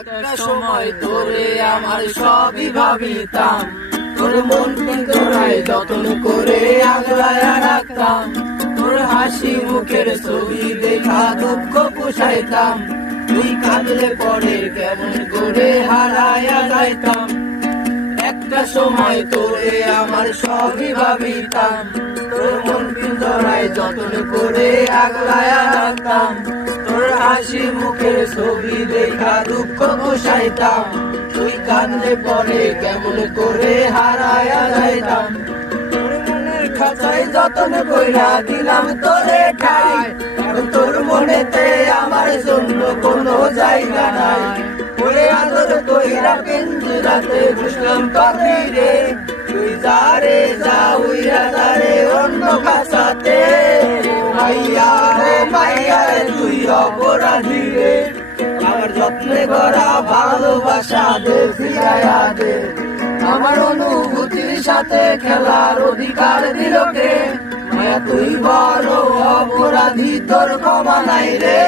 একটা সময় তোরে আমার সবই ভাবিতাম। তোর মন পিঞ্জরায় যত্ন করে আগলায়া রাখতাম। তোর হাসি মুখের ছবি দেখা দুঃখ পোষাইতাম। তুই কাঁদলে পরে কেমন করে হারায়া যাইতাম। একটা সময় তোরে আমার সবই ভাবিতাম। তোর মন পিঞ্জরায় যত্ন করে আগলায়া রাখতাম। হাসি মুখে ছবি দেখা, দুঃখ পোষাইতাম তুই কাঁদলে পরে কেমন করে হারায়া যাইতাম। দিলাম তোরে মনেতে আমার জন্য কোনো তুই রে মাইয়া তুই অপরাধী রে। আমার যত্নে করা ভালোবাসা দে, ফিরাইয়া দে। আমার অনুভূতির সাথে খেলার অধিকার দিল কে? মায়া তুই বড় অপরাধী, তোর কমা নাই রে।